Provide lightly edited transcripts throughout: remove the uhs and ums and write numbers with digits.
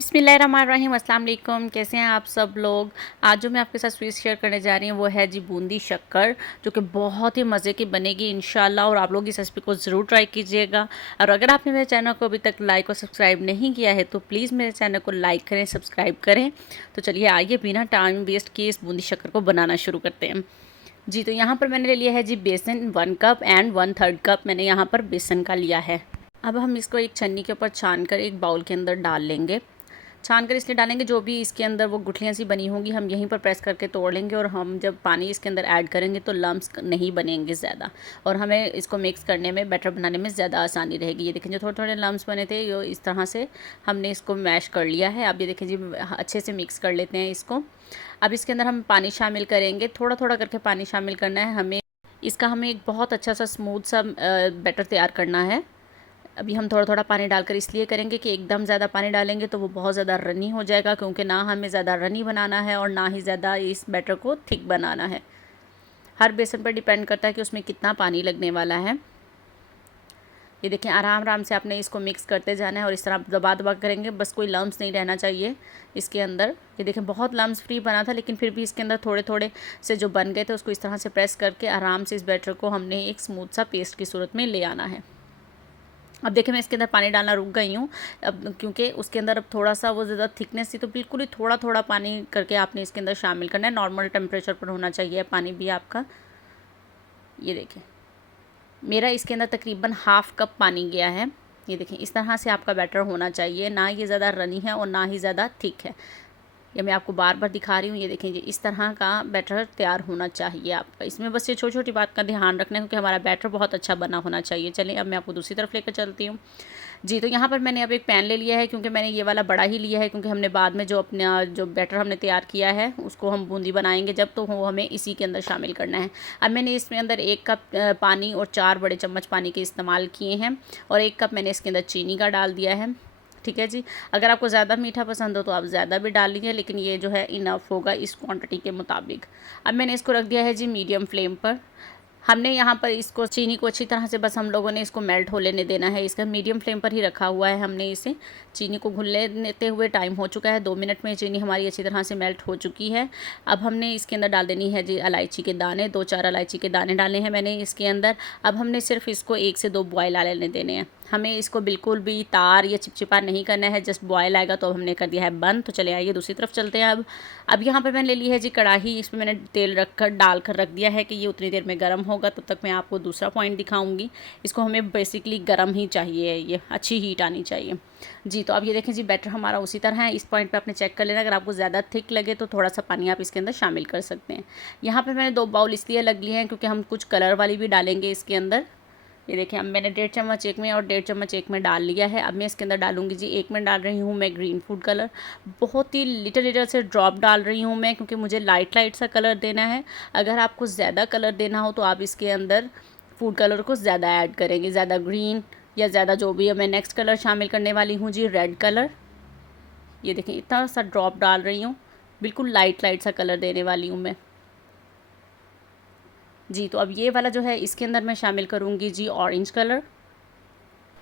बिस्मिल्लाहिर्रहमानिर्रहीम। अस्सलाम वालेकुम। कैसे हैं आप सब लोग। आज जो मैं आपके साथ स्वीट शेयर करने जा रही हूँ वो है जी बूंदी शक्कर, जो कि बहुत ही मज़े की बनेगी इंशाल्लाह। और आप लोग इस रेसिपी को ज़रूर ट्राई कीजिएगा। और अगर आपने मेरे चैनल को अभी तक लाइक और सब्सक्राइब नहीं किया है तो प्लीज़ मेरे चैनल को लाइक करें, सब्सक्राइब करें। तो चलिए आइए बिना टाइम वेस्ट किए इस बूंदी शक्कर को बनाना शुरू करते हैं। जी तो यहाँ पर मैंने ले लिया है जी बेसन 1 कप एंड 1/3 कप मैंने यहाँ पर बेसन का लिया है। अब हम इसको एक छन्नी के ऊपर छान कर एक बाउल के अंदर डाल लेंगे। छान कर इसलिए डालेंगे, जो भी इसके अंदर वो गुठलियाँ सी बनी होंगी हम यहीं पर प्रेस करके तोड़ लेंगे। और हम जब पानी इसके अंदर ऐड करेंगे तो लम्स नहीं बनेंगे ज़्यादा, और हमें इसको मिक्स करने में, बैटर बनाने में ज़्यादा आसानी रहेगी। ये देखें जो थोड़े थोड़े लम्स बने थे ये इस तरह से हमने इसको मैश कर लिया है। अब ये देखें जी अच्छे से मिक्स कर लेते हैं इसको। अब इसके अंदर हम पानी शामिल करेंगे, थोड़ा थोड़ा करके पानी शामिल करना है हमें। हमें एक बहुत अच्छा सा स्मूथ सा बैटर तैयार करना है। अभी हम थोड़ा थोड़ा पानी डालकर इसलिए करेंगे कि एकदम ज़्यादा पानी डालेंगे तो वो बहुत ज़्यादा रनी हो जाएगा, क्योंकि ना हमें ज़्यादा रनी बनाना है और ना ही ज़्यादा इस बैटर को थिक बनाना है। हर बेसन पर डिपेंड करता है कि उसमें कितना पानी लगने वाला है। ये देखें आराम आराम से आपने इसको मिक्स करते जाना है और इस तरह दबा दबा करेंगे, बस कोई लम्स नहीं रहना चाहिए इसके अंदर। ये देखें बहुत लम्स फ्री बना था, लेकिन फिर भी इसके अंदर थोड़े थोड़े से जो बन गए थे उसको इस तरह से प्रेस करके आराम से इस बैटर को हमने एक स्मूथ सा पेस्ट की सूरत में ले आना है। अब देखिए मैं इसके अंदर पानी डालना रुक गई हूँ, अब क्योंकि उसके अंदर अब थोड़ा सा वो ज़्यादा थिकनेस थी, तो बिल्कुल ही थोड़ा थोड़ा पानी करके आपने इसके अंदर शामिल करना है। नॉर्मल टेम्परेचर पर होना चाहिए पानी भी आपका। ये देखें मेरा इसके अंदर तकरीबन हाफ़ कप पानी गया है। ये देखें इस तरह से आपका बैटर होना चाहिए, ना ये ज़्यादा रनी है और ना ही ज़्यादा थिक है। ये मैं आपको बार बार दिखा रही हूँ। ये देखें जी इस तरह का बैटर तैयार होना चाहिए आपका। इसमें बस ये छोटी छोटी बात का ध्यान रखना है, क्योंकि हमारा बैटर बहुत अच्छा बना होना चाहिए। चलिए अब मैं आपको दूसरी तरफ लेकर चलती हूँ। जी तो यहाँ पर मैंने अब एक पैन ले लिया है, क्योंकि मैंने ये वाला बड़ा ही लिया है, क्योंकि हमने बाद में जो अपना जो बैटर हमने तैयार किया है उसको हम बूंदी बनाएंगे जब, तो वो हमें इसी के अंदर शामिल करना है। अब मैंने इसमें अंदर 1 कप पानी और 4 बड़े चम्मच पानी के इस्तेमाल किए हैं, और 1 कप मैंने इसके अंदर चीनी का डाल दिया है। ठीक है जी, अगर आपको ज़्यादा मीठा पसंद हो तो आप ज़्यादा भी डाल लीजिए, लेकिन ये जो है इनफ होगा इस क्वांटिटी के मुताबिक। अब मैंने इसको रख दिया है जी मीडियम फ्लेम पर। हमने यहाँ पर इसको चीनी को अच्छी तरह से बस हम लोगों ने इसको मेल्ट हो लेने देना है। इसका मीडियम फ्लेम पर ही रखा हुआ है हमने इसे। चीनी को घुलने देते हुए टाइम हो चुका है, 2 मिनट में चीनी हमारी अच्छी तरह से मेल्ट हो चुकी है। अब हमने इसके अंदर डाल देनी है जी इलायची के दाने, 2-4 इलायची के दाने डाले हैं मैंने इसके अंदर। अब हमने सिर्फ इसको 1 से 2 बॉयल आ लेने देने हैं। हमें इसको बिल्कुल भी तार या चिपचिपा नहीं करना है, जस्ट बॉयल आएगा तो अब हमने कर दिया है बंद। तो चले आइए दूसरी तरफ चलते हैं। अब यहाँ पर मैंने ले ली है जी कढ़ाई, इसमें मैंने तेल डाल कर रख दिया है कि ये उतनी देर में गर्म होगा। तब तक मैं आपको दूसरा पॉइंट दिखाऊंगी। इसको हमें बेसिकली गर्म ही चाहिए, ये अच्छी हीट आनी चाहिए। जी तो अब ये देखें जी बैटर हमारा उसी तरह है। इस पॉइंट पे आपने चेक कर लेना, अगर आपको ज़्यादा थिक लगे तो थोड़ा सा पानी आप इसके अंदर शामिल कर सकते हैं। यहाँ पे मैंने 2 बाउल इसलिए लग लिए हैं क्योंकि हम कुछ कलर वाली भी डालेंगे इसके अंदर। ये देखें अब मैंने 1.5 चम्मच एक में और 1.5 चम्मच एक में डाल लिया है। अब मैं इसके अंदर डालूंगी जी, एक में डाल रही हूँ मैं ग्रीन फूड कलर। बहुत ही लिटिल लिटिल से ड्रॉप डाल रही हूँ मैं, क्योंकि मुझे लाइट लाइट सा कलर देना है। अगर आपको ज़्यादा कलर देना हो तो आप इसके अंदर फूड कलर को ज़्यादा ऐड करेंगे, ज़्यादा ग्रीन या ज़्यादा जो भी है। मैं नेक्स्ट कलर शामिल करने वाली हूँ जी रेड कलर। ये देखें इतना सा ड्रॉप डाल रही हूँ, बिल्कुल लाइट लाइट सा कलर देने वाली हूँ मैं। जी तो अब ये वाला जो है इसके अंदर मैं शामिल करूँगी जी ऑरेंज कलर,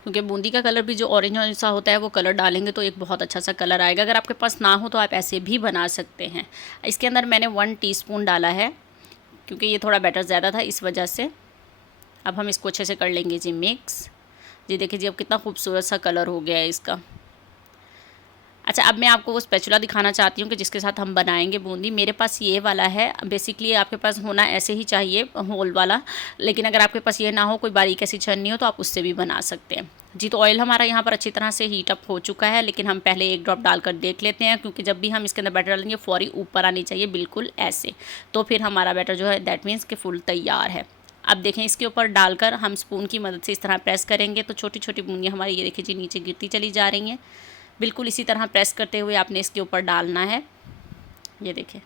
क्योंकि बूंदी का कलर भी जो ऑरेंज ऑरेंज सा होता है वो कलर डालेंगे तो एक बहुत अच्छा सा कलर आएगा। अगर आपके पास ना हो तो आप ऐसे भी बना सकते हैं। इसके अंदर मैंने 1 टीस्पून डाला है, क्योंकि ये थोड़ा बैटर ज़्यादा था इस वजह से। अब हम इसको अच्छे से कर लेंगे जी मिक्स। जी देखिए जी अब कितना खूबसूरत सा कलर हो गया है इसका। अच्छा अब मैं आपको वो स्पैचुला दिखाना चाहती हूँ कि जिसके साथ हम बनाएंगे बूंदी। मेरे पास ये वाला है, बेसिकली आपके पास होना ऐसे ही चाहिए होल वाला, लेकिन अगर आपके पास ये ना हो, कोई बारीक ऐसी छन्नी हो, तो आप उससे भी बना सकते हैं। जी तो ऑयल हमारा यहाँ पर अच्छी तरह से हीट अप हो चुका है, लेकिन हम पहले 1 ड्रॉप डालकर देख लेते हैं, क्योंकि जब भी हम इसके अंदर बैटर डालेंगे फौरी ऊपर आनी चाहिए बिल्कुल ऐसे, तो फिर हमारा बैटर जो है दैट मीन्स कि फुल तैयार है। अब देखें इसके ऊपर डालकर हम स्पून की मदद से इस तरह प्रेस करेंगे तो छोटी छोटी बूंदियाँ हमारी ये देखिए जी नीचे गिरती चली जा रही हैं। बिल्कुल इसी तरह प्रेस करते हुए आपने इसके ऊपर डालना है। ये देखें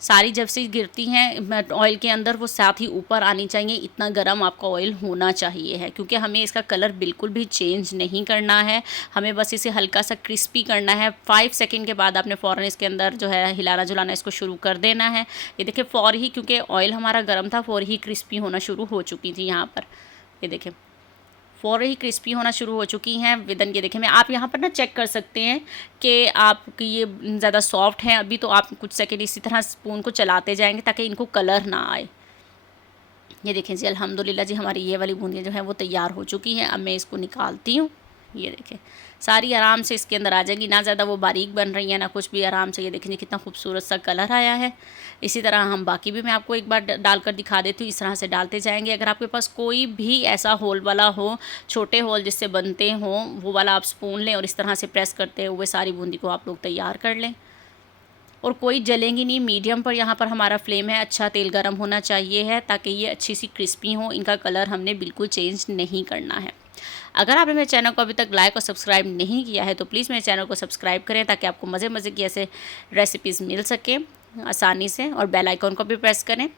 सारी जब से गिरती हैं ऑयल के अंदर वो साथ ही ऊपर आनी चाहिए। इतना गर्म आपका ऑयल होना चाहिए है, क्योंकि हमें इसका कलर बिल्कुल भी चेंज नहीं करना है। हमें बस इसे हल्का सा क्रिस्पी करना है। 5 सेकंड के बाद आपने फ़ौरन इसके अंदर जो है हिलाना जुलाना इसको शुरू कर देना है। ये देखिए फ़ौर ही, क्योंकि ऑयल हमारा गर्म था, फ़ौर ही क्रिस्पी होना शुरू हो चुकी थी यहाँ पर। ये देखें फ़ौरन ही क्रिस्पी होना शुरू हो चुकी हैं विदन। ये देखें, मैं आप यहाँ पर ना चेक कर सकते हैं कि आपकी ये ज़्यादा सॉफ्ट हैं अभी, तो आप कुछ सेकंड इसी तरह स्पून को चलाते जाएंगे ताकि इनको कलर ना आए। ये देखें जी, अल्हम्दुलिल्लाह जी हमारी ये वाली बूंदियाँ जो हैं वो तैयार हो चुकी हैं। अब मैं इसको निकालती हूँ। ये देखें, सारी आराम से इसके अंदर आ जाएगी, ना ज़्यादा वो बारीक बन रही है ना कुछ भी, आराम से। ये देखें जी कितना खूबसूरत सा कलर आया है। इसी तरह हम बाकी भी मैं आपको एक बार डालकर दिखा देती हूँ। इस तरह से डालते जाएंगे। अगर आपके पास कोई भी ऐसा होल वाला हो, छोटे होल जिससे बनते हों, वो वाला आप स्पून लें और इस तरह से प्रेस करते हुए सारी बूंदी को आप लोग तैयार कर लें। और कोई जलेंगी नहीं, मीडियम पर यहाँ पर हमारा फ्लेम है। अच्छा तेल गर्म होना चाहिए है ताकि ये अच्छी सी क्रिस्पी हो। इनका कलर हमने बिल्कुल चेंज नहीं करना है। अगर आपने मेरे चैनल को अभी तक लाइक और सब्सक्राइब नहीं किया है तो प्लीज़ मेरे चैनल को सब्सक्राइब करें ताकि आपको मज़े मज़े की ऐसे रेसिपीज़ मिल सकें आसानी से, और बेल आइकॉन को भी प्रेस करें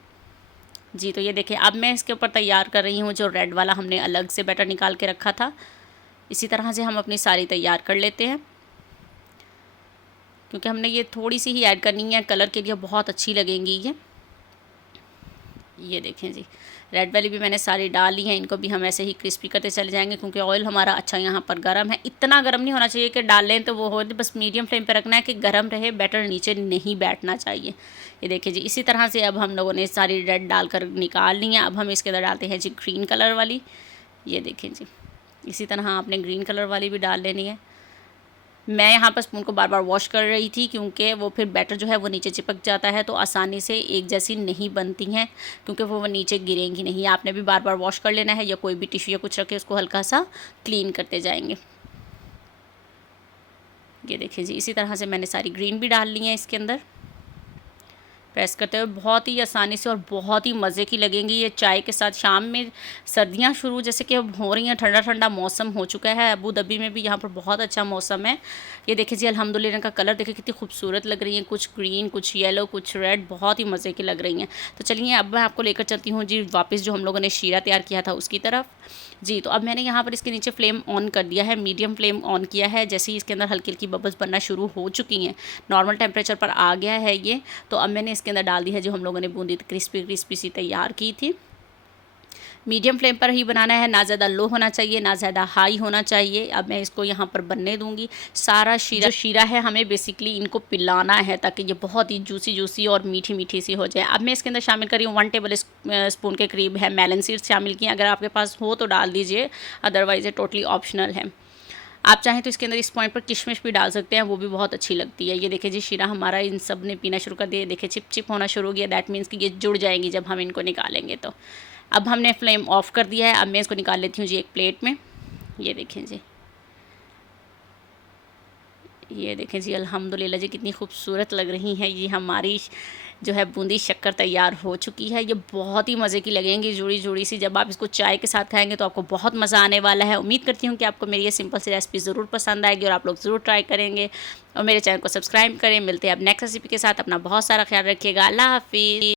जी। तो ये देखिए, अब मैं इसके ऊपर तैयार कर रही हूँ जो रेड वाला हमने अलग से बैटर निकाल के रखा था। इसी तरह से हम अपनी सारी तैयार कर लेते हैं, क्योंकि हमने ये थोड़ी सी ही ऐड करनी है, कलर के लिए बहुत अच्छी लगेंगी ये देखें जी, रेड वाली भी मैंने सारी डाल ली हैं। इनको भी हम ऐसे ही क्रिस्पी करते चले जाएंगे, क्योंकि ऑयल हमारा अच्छा यहाँ पर गर्म है। इतना गर्म नहीं होना चाहिए कि डाल लें तो वो हो, बस मीडियम फ्लेम पे रखना है कि गर्म रहे, बैटर नीचे नहीं बैठना चाहिए। ये देखिए जी, इसी तरह से अब हम लोगों ने सारी रेड डालकर निकाल ली हैं। अब हम इसके अंदर डालते हैं जी ग्रीन कलर वाली। ये देखें जी, इसी तरह आपने ग्रीन कलर वाली भी डाल लेनी है। मैं यहाँ पर स्पून को बार बार वॉश कर रही थी, क्योंकि वो फिर बैटर जो है वो नीचे चिपक जाता है, तो आसानी से एक जैसी नहीं बनती हैं, क्योंकि वो नीचे गिरेंगी नहीं। आपने भी बार बार वॉश कर लेना है, या कोई भी टिश्यू या कुछ रखे उसको हल्का सा क्लीन करते जाएंगे। ये देखिए जी, इसी तरह से मैंने सारी ग्रीन भी डाल ली हैं इसके अंदर। प्रेस करते हुए बहुत ही आसानी से, और बहुत ही मज़े की लगेंगी ये चाय के साथ। शाम में सर्दियां शुरू जैसे कि अब हो रही हैं, ठंडा ठंडा मौसम हो चुका है। अबू धाबी में भी यहाँ पर बहुत अच्छा मौसम है। ये देखिए जी, अल्हम्दुलिल्लाह इनका कलर देखिए कितनी खूबसूरत लग रही है, कुछ ग्रीन, कुछ येलो, कुछ रेड, बहुत ही मज़े की लग रही हैं। तो चलिए अब मैं आपको लेकर चलती हूँ जी वापस जो हम लोगों ने शीरा तैयार किया था उसकी तरफ जी। तो अब मैंने यहाँ पर इसके नीचे फ्लेम ऑन कर दिया है, मीडियम फ्लेम ऑन किया है। जैसे ही इसके अंदर हल्की हल्की बबल्स बनना शुरू हो चुकी हैं, नॉर्मल टेम्परेचर पर आ गया है ये, तो अब मैंने इसके अंदर डाल दी है जो हम लोगों ने बूंदी क्रिस्पी क्रिस्पी सी तैयार की थी। मीडियम फ्लेम पर ही बनाना है, ना ज़्यादा लो होना चाहिए ना ज़्यादा हाई होना चाहिए। अब मैं इसको यहाँ पर बनने दूँगी। सारा शीरा है हमें बेसिकली इनको पिलाना है ताकि ये बहुत ही जूसी जूसी और मीठी मीठी सी हो जाए। अब मैं इसके अंदर शामिल कर रही हूँ 1 टेबल स्पून के करीब है मेलन सीड्स शामिल किए। अगर आपके पास हो तो डाल दीजिए, अदरवाइज़ ये टोटली ऑप्शनल है। आप चाहें तो इसके अंदर इस पॉइंट पर किशमिश भी डाल सकते हैं, वो भी बहुत अच्छी लगती है। ये देखिए जी, शीरा हमारा इन सब ने पीना शुरू कर दिया। देखिए चिप चिप होना शुरू हो गया, दैट मीन्स कि ये जुड़ जाएंगी जब हम इनको निकालेंगे। तो अब हमने फ्लेम ऑफ कर दिया है। अब मैं इसको निकाल लेती हूँ जी एक प्लेट में। ये देखें जी, ये देखें जी, अल्हम्दुलिल्लाह जी कितनी खूबसूरत लग रही हैं ये हमारी जो है बूंदी शक्कर तैयार हो चुकी है। ये बहुत ही मज़े की लगेंगी, जुड़ी जुड़ी सी। जब आप इसको चाय के साथ खाएंगे तो आपको बहुत मज़ा आने वाला है। उम्मीद करती हूँ कि आपको मेरी ये सिंपल सी रेसिपी ज़रूर पसंद आएगी और आप लोग ज़रूर ट्राई करेंगे, और मेरे चैनल को सब्सक्राइब करें। मिलते हैं अब नेक्स्ट रेसिपी के साथ। अपना बहुत सारा ख्याल रखिएगा। अल्लाह हाफिज़।